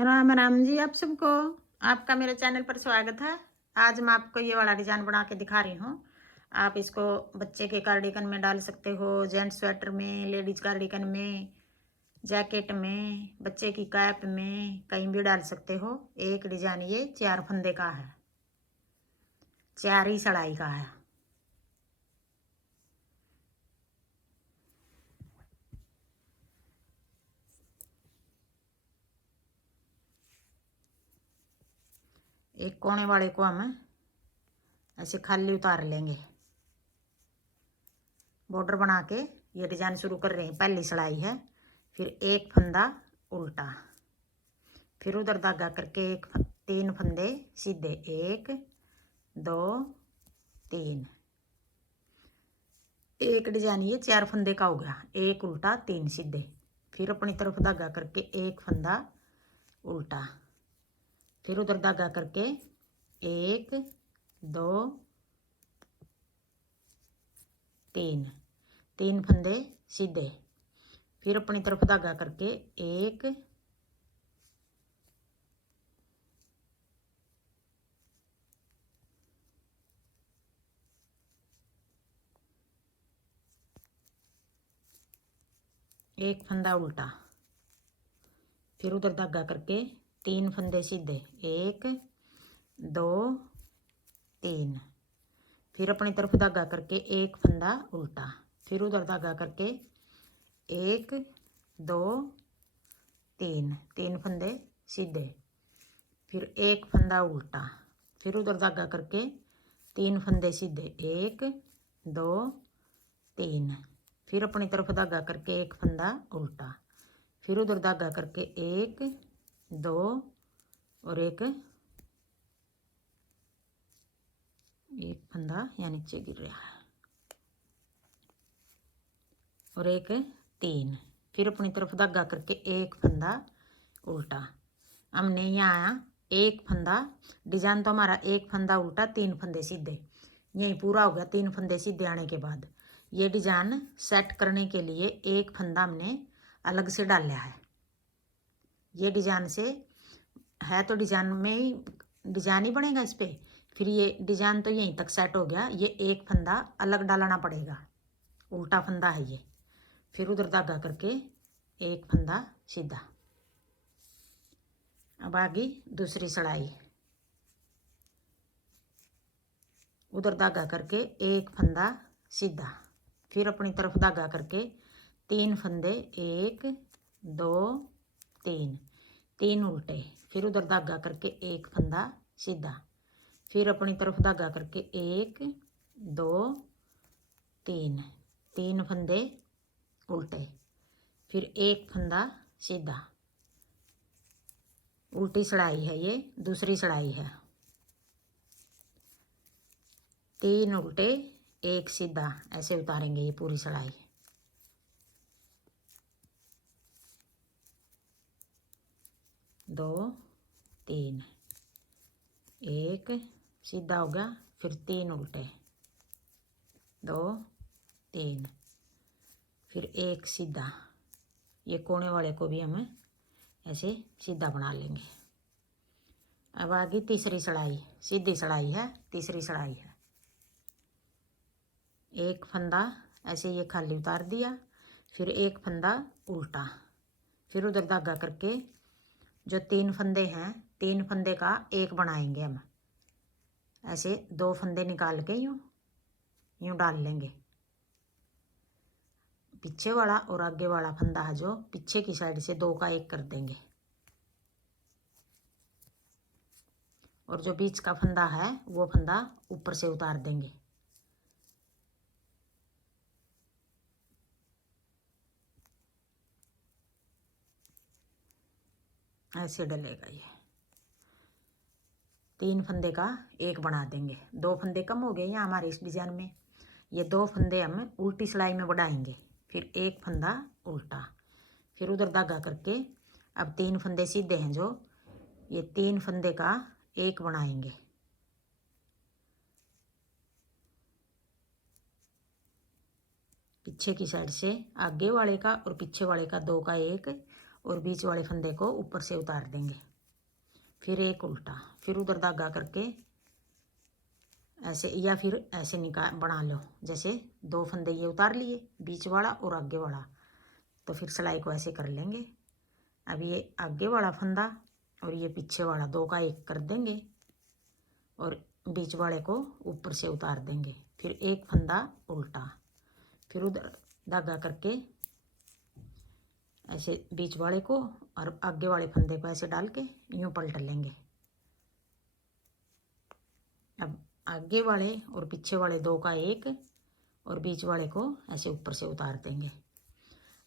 राम राम जी आप सबको। आपका मेरे चैनल पर स्वागत है। आज मैं आपको ये वाला डिजाइन बना के दिखा रही हूँ। आप इसको बच्चे के कार्डिगन में डाल सकते हो, जेंट्स स्वेटर में, लेडीज कार्डिगन में, जैकेट में, बच्चे की कैप में, कहीं भी डाल सकते हो। एक डिजाइन ये 4 फंदे का है, 4 ही सड़ाई का है। एक कोने वाले को हम ऐसे खाली उतार लेंगे। बॉर्डर बना के ये डिजाइन शुरू कर रहे हैं। पहली सड़ाई है, फिर एक फंदा उल्टा, फिर उधर धागा करके 3 फंदे सीधे, 1 2 3। एक डिजाइन ये 4 फंदे का हो गया, एक उल्टा 3 सीधे। फिर अपनी तरफ धागा करके एक फंदा उल्टा, फिर उधर धागा करके 1 2 3, 3 फंदे सीधे। फिर अपनी तरफ धागा करके 1 एक फंदा उल्टा, फिर उधर धागा करके 3 फंदे सीधे, 1 2 3। फिर अपनी तरफ धागा करके एक फंदा उल्टा, फिर उधर धागा करके 1 2 3, 3 फंदे सीधे। फिर एक फंदा उल्टा, फिर उधर धागा करके 3 फंदे सीधे, 1 2 3। फिर अपनी तरफ धागा करके एक फंदा उल्टा, फिर उधर धागा करके 1 2 और एक फंदा यहाँ नीचे गिर रहा है, और एक 3। फिर अपनी तरफ धागा करके एक फंदा उल्टा। हमने यहाँ एक फंदा, डिजाइन तो हमारा एक फंदा उल्टा 3 फंदे सीधे, यही पूरा हो गया। 3 फंदे सीधे आने के बाद ये डिजाइन सेट करने के लिए एक फंदा हमने अलग से डाला है। ये डिजाइन से है तो डिजाइन में ही डिजाइन ही बनेगा इस पर। फिर ये डिजाइन तो यहीं तक सेट हो गया, ये एक फंदा अलग डालना पड़ेगा, उल्टा फंदा है ये। फिर उधर धागा करके एक फंदा सीधा। अब आगे दूसरी सड़ाई, उधर धागा करके एक फंदा सीधा, फिर अपनी तरफ धागा करके 3 फंदे, 1 2 3, 3 उल्टे, फिर उधर धागा करके एक फंदा सीधा, फिर अपनी तरफ धागा करके 1 2 3, 3 फंदे उल्टे, फिर एक फंदा सीधा। उल्टी सड़ाई है ये, दूसरी सड़ाई है। 3 उल्टे एक सीधा, ऐसे उतारेंगे ये पूरी सड़ाई। दो 3, एक सीधा हो गया, फिर 3 उल्टे, 2 3, फिर एक सीधा। ये कोने वाले को भी हम ऐसे सीधा बना लेंगे। अब आगे तीसरी सड़ाई, सीधी सड़ाई है, तीसरी सड़ाई है। एक फंदा ऐसे ये खाली उतार दिया, फिर एक फंदा उल्टा, फिर उधर धागा करके जो 3 फंदे हैं, 3 फंदे का एक बनाएंगे हम। ऐसे 2 फंदे निकाल के यूँ यूँ डाल लेंगे। पीछे वाला और आगे वाला फंदा है जो पीछे की साइड से 2 का एक कर देंगे, और जो बीच का फंदा है वो फंदा ऊपर से उतार देंगे। ऐसे डलेगा ये। 3 फंदे का एक बना देंगे। 2 फंदे कम हो गए यहाँ हमारे इस डिजाइन में। ये 2 फंदे हम उल्टी सिलाई में बढ़ाएंगे, फिर एक फंदा उल्टा, फिर उधर धागा करके अब 3 फंदे सीधे हैं जो, ये 3 फंदे का एक बनाएंगे। पीछे की साइड से आगे वाले का और पीछे वाले का 2 का एक, और बीच वाले फंदे को ऊपर से उतार देंगे। फिर एक उल्टा, फिर उधर धागा करके ऐसे, या फिर ऐसे निकाल बना लो। जैसे 2 फंदे ये उतार लिए, बीच वाला और आगे वाला, तो फिर सिलाई को ऐसे कर लेंगे। अब ये आगे वाला फंदा और ये पीछे वाला 2 का 1 कर देंगे और बीच वाले को ऊपर से उतार देंगे। फिर एक फंदा उल्टा, फिर उधर धागा करके ऐसे बीच वाले को और आगे वाले फंदे को ऐसे डाल के यूँ पलट लेंगे। अब आगे वाले और पीछे वाले 2 का 1 और बीच वाले को ऐसे ऊपर से उतार देंगे।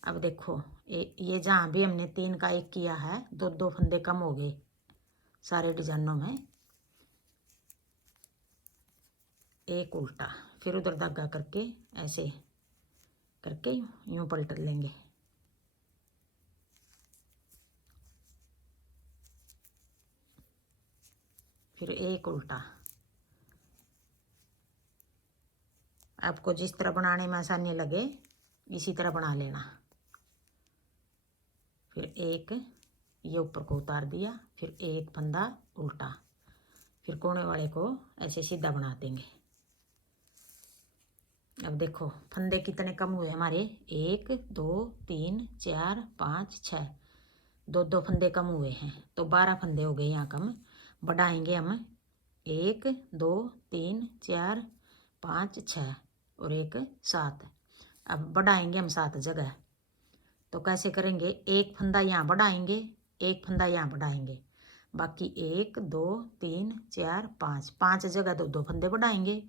अब देखो ये जहाँ भी हमने 3 का 1 किया है, 2 फंदे कम हो गए सारे डिजाइनों में। एक उल्टा, फिर उधर धागा करके ऐसे करके यूँ पलट लेंगे। फिर एक उल्टा। आपको जिस तरह बनाने में आसानी लगे इसी तरह बना लेना। फिर एक ये ऊपर को उतार दिया, फिर एक फंदा उल्टा, फिर कोने वाले को ऐसे सीधा बना देंगे। अब देखो फंदे कितने कम हुए हमारे, 1 2 3 4 5 6, 2 फंदे कम हुए हैं, तो 12 फंदे हो गए यहाँ कम। बढ़ाएंगे हम 1 2 3 4 5 6 और 1 7। अब बढ़ाएंगे हम 7 जगह, तो कैसे करेंगे, एक फंदा यहाँ बढ़ाएंगे, एक फंदा यहाँ बढ़ाएंगे, बाकी 1 2 3 4 5, 5 जगह 2 फंदे बढ़ाएंगे,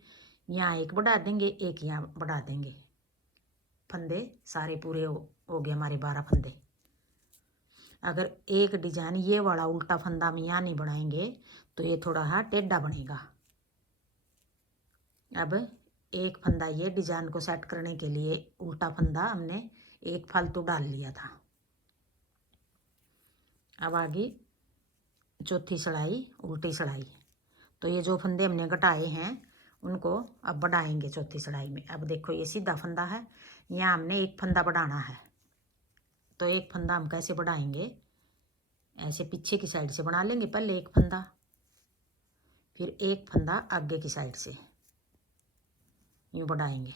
यहाँ 1 बढ़ा देंगे, 1 यहाँ बढ़ा देंगे। फंदे सारे पूरे हो गए हमारे 12 फंदे। अगर एक डिजाइन ये वाला उल्टा फंदा हम यहाँ नहीं बढ़ाएंगे तो ये थोड़ा सा टेढ़ा बनेगा। अब एक फंदा ये डिजाइन को सेट करने के लिए उल्टा फंदा हमने 1 फालतू डाल लिया था। अब आगे चौथी सिलाई उल्टी सिलाई, तो ये जो फंदे हमने घटाए हैं उनको अब बढ़ाएंगे चौथी सिलाई में। अब देखो ये सीधा फंदा है, यहाँ हमने 1 फंदा बढ़ाना है, तो 1 फंदा हम कैसे बढ़ाएंगे, ऐसे पीछे की साइड से बना लेंगे पहले 1 फंदा, फिर 1 फंदा आगे की साइड से यूँ बढ़ाएंगे।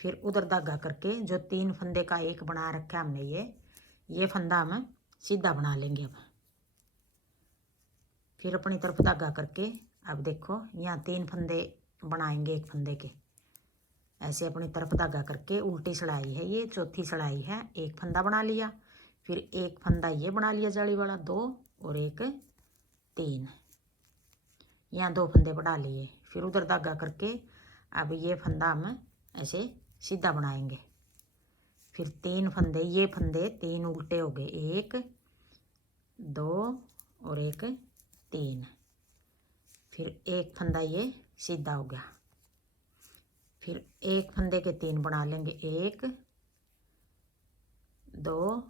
फिर उधर धागा करके जो 3 फंदे का 1 बना रखा है हमने, ये फंदा हम सीधा बना लेंगे। अब फिर अपनी तरफ धागा करके, अब देखो यहाँ 3 फंदे बनाएंगे 1 फंदे के, ऐसे अपनी तरफ धागा करके उल्टी सिलाई है, ये चौथी सिलाई है, 1 फंदा बना लिया, फिर 1 फंदा ये बना लिया जाली वाला 2 और 1 3, यहाँ 2 फंदे बढ़ा लिए। फिर उधर धागा करके अब ये फंदा हम ऐसे सीधा बनाएंगे। फिर 3 फंदे, ये फंदे 3 उल्टे हो गए, 1 2 और 1 3, फिर 1 फंदा ये सीधा हो गया। फिर 1 फंदे के 3 बना लेंगे, 1 2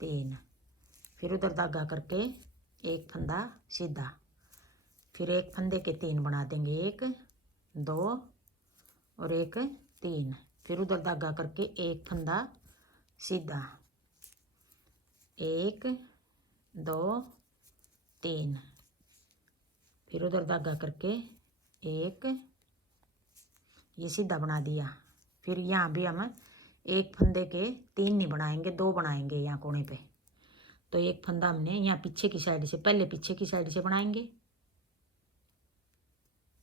3, फिर उधर धागा करके 1 फंदा सीधा, फिर 1 फंदे के 3 बना देंगे, 1 2 और 1 3, फिर उधर धागा करके 1 फंदा सीधा, 1 2 3, फिर उधर धागा करके 1 ये सीधा बना दिया। फिर यहाँ भी हम 1 फंदे के 3 नहीं बनाएंगे, 2 बनाएंगे यहाँ कोने पे, तो 1 फंदा हमने यहाँ पीछे की साइड से, पहले पीछे की साइड से बनाएंगे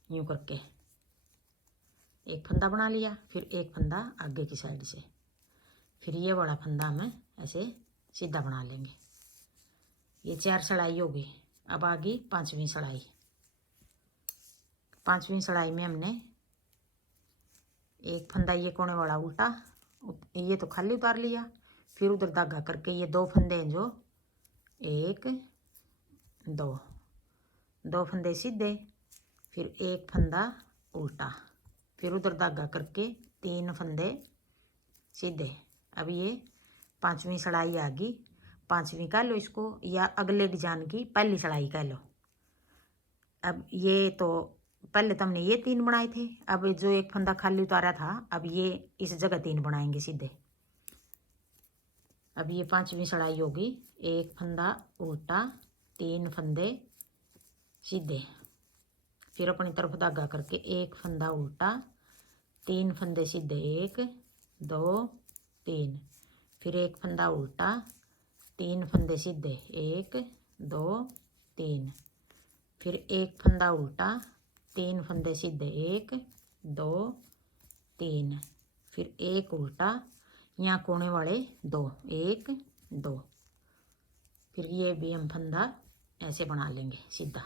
यूँ करके, 1 फंदा बना लिया, फिर 1 फंदा आगे की साइड से, फिर ये वाला फंदा हम ऐसे सीधा बना लेंगे। ये 4 सिलाई होगी। अब आगे 5वीं सिलाई। 5वीं सिलाई में हमने 1 फंदा ये कोने वाला उल्टा, ये तो खाली उतार लिया, फिर उधर धागा करके ये 2 फंदे हैं जो 1 2 फंदे सीधे, फिर 1 फंदा उल्टा, फिर उधर धागा करके 3 फंदे सीधे। अब ये 5वीं सिलाई आ गई, 5वीं कह लो इसको, या अगले डिजाइन की पहली सिलाई कह लो। अब ये तो पहले तो हमने ये 3 बनाए थे, अब जो 1 फंदा खाली उतारा था, अब ये इस जगह 3 बनाएंगे सीधे। अब ये पांचवी सड़ाई होगी, एक फंदा उल्टा, तीन फंदे सीधे, फिर अपनी तरफ धागा करके एक फंदा उल्टा, तीन फंदे सीधे, एक दो तीन, फिर एक फंदा उल्टा, तीन फंदे सीधे, एक दो तीन, फिर एक फंदा उल्टा, तीन फंदे सीधे, एक दो तीन, फिर एक उल्टा, यहाँ कोने वाले दो, एक दो, फिर ये भी हम फंदा ऐसे बना लेंगे सीधा।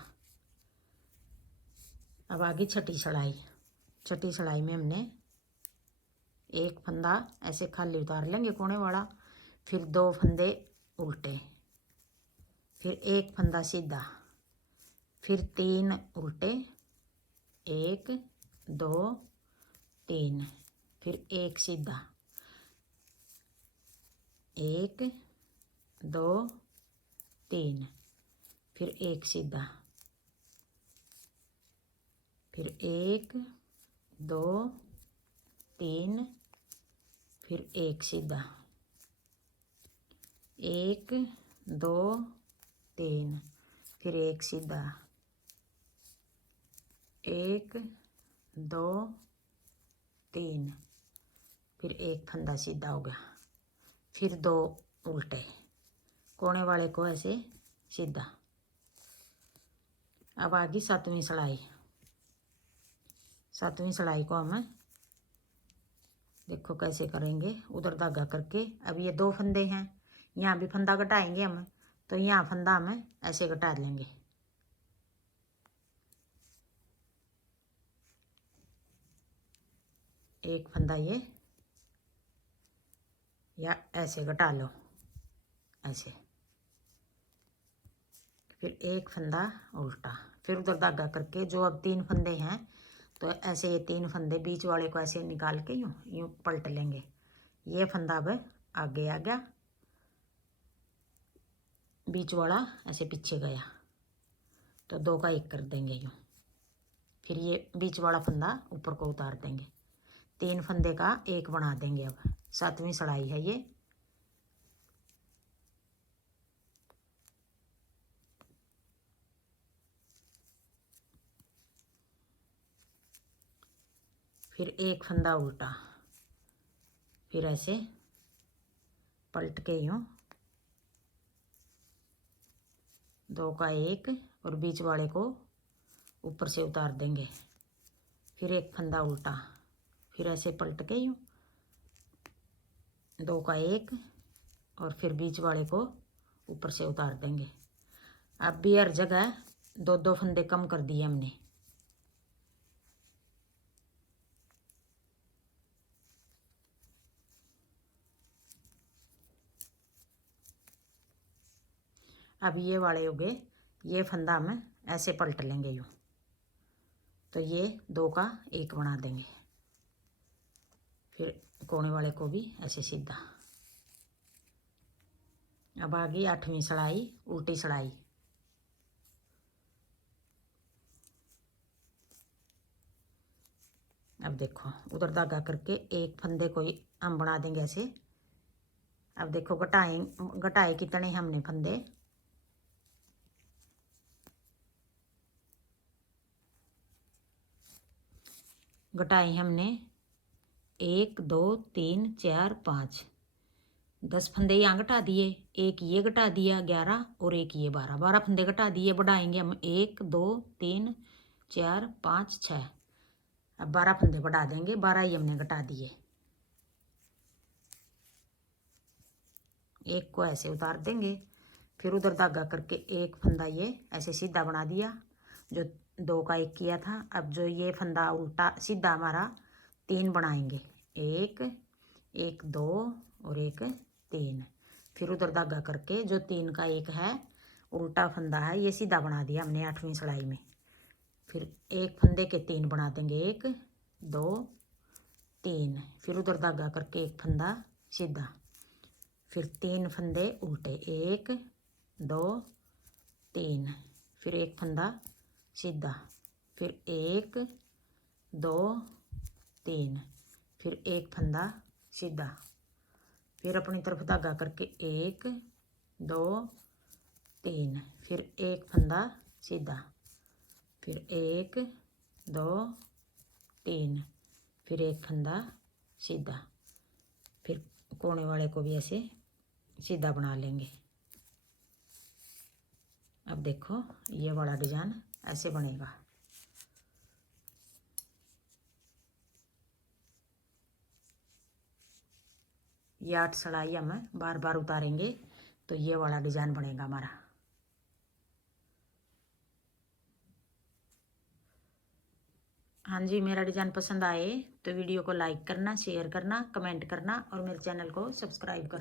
अब आगे छठी सड़ाई। छठी सड़ाई में हमने एक फंदा ऐसे खाली उतार लेंगे कोने वाला, फिर दो फंदे उल्टे, फिर एक फंदा सीधा, फिर तीन उल्टे, एक दो तीन, फिर एक सीधा, एक दो तीन, फिर एक सीधा, फिर एक दो तीन, फिर एक सीधा, एक दो तीन, फिर एक सीधा, एक दो तीन, फिर एक फंदा सीधा हो गया, फिर दो उल्टे, कोने वाले को ऐसे सीधा। अब आ गई सातवीं सड़ाई। सातवीं सड़ाई को हम देखो कैसे करेंगे, उधर धागा करके। अब ये दो फंदे हैं, यहाँ भी फंदा घटाएंगे हम, तो यहाँ फंदा हम ऐसे घटा लेंगे, एक फंदा ये, या ऐसे घटा लो ऐसे, फिर एक फंदा उल्टा, फिर उधर धागा करके। जो अब तीन फंदे हैं तो ऐसे ये तीन फंदे बीच वाले को ऐसे निकाल के यूँ यूँ पलट लेंगे। ये फंदा अब आगे आ गया, बीच वाला ऐसे पीछे गया, तो दो का एक कर देंगे यूँ, फिर ये बीच वाला फंदा ऊपर को उतार देंगे, तीन फंदे का एक बना देंगे। अब सातवीं सड़ाई है ये। फिर एक फंदा उल्टा, फिर ऐसे पलट के यूँ दो का एक और बीच वाले को ऊपर से उतार देंगे, फिर एक फंदा उल्टा, फिर ऐसे पलट के यूँ दो का एक और फिर बीच वाले को ऊपर से उतार देंगे। अब भी हर जगह दो दो फंदे कम कर दिए हमने। अब ये वाले हो गए, ये फंदा हम ऐसे पलट लेंगे यूँ, तो ये दो का एक बना देंगे, फिर कोने वाले को भी ऐसे सीधा। अब आ गई आठवीं सड़ाई, उल्टी सड़ाई। अब देखो उधर धागा करके एक फंदे को हम बना देंगे ऐसे। अब देखो घटाए कितने हमने फंदे, घटाए हमने एक दो तीन चार पाँच, 10 फंदे यहाँ घटा दिए, एक ये घटा दिया 11 और एक ये 12 फंदे घटा दिए। बढ़ाएंगे हम एक दो तीन चार पाँच 6, अब 12 फंदे बढ़ा देंगे, 12 ही हमने घटा दिए। एक को ऐसे उतार देंगे, फिर उधर धागा करके एक फंदा ये ऐसे सीधा बना दिया, जो दो का एक किया था। अब जो ये फंदा उल्टा सीधा हमारा तीन बनाएंगे, एक एक दो और एक तीन, फिर उधर धागा करके जो तीन का एक है उल्टा फंदा है ये सीधा बना दिया हमने आठवीं सड़ाई में। फिर एक फंदे के तीन बना देंगे, एक दो तीन, फिर उधर धागा करके एक फंदा सीधा, फिर तीन फंदे उल्टे, एक दो तीन, फिर एक फंदा सीधा, फिर एक दो तीन, फिर एक फंदा सीधा, फिर अपनी तरफ धागा करके 1 2 3, फिर एक फंदा सीधा, फिर 1 2 3, फिर एक फंदा सीधा, फिर कोने वाले को भी ऐसे सीधा बना लेंगे। अब देखो ये वाला डिजाइन ऐसे बनेगा। ये 8 सलाई हम बार बार उतारेंगे तो ये वाला डिजाइन बनेगा हमारा। हाँ जी, मेरा डिजाइन पसंद आए तो वीडियो को लाइक करना, शेयर करना, कमेंट करना और मेरे चैनल को सब्सक्राइब करना।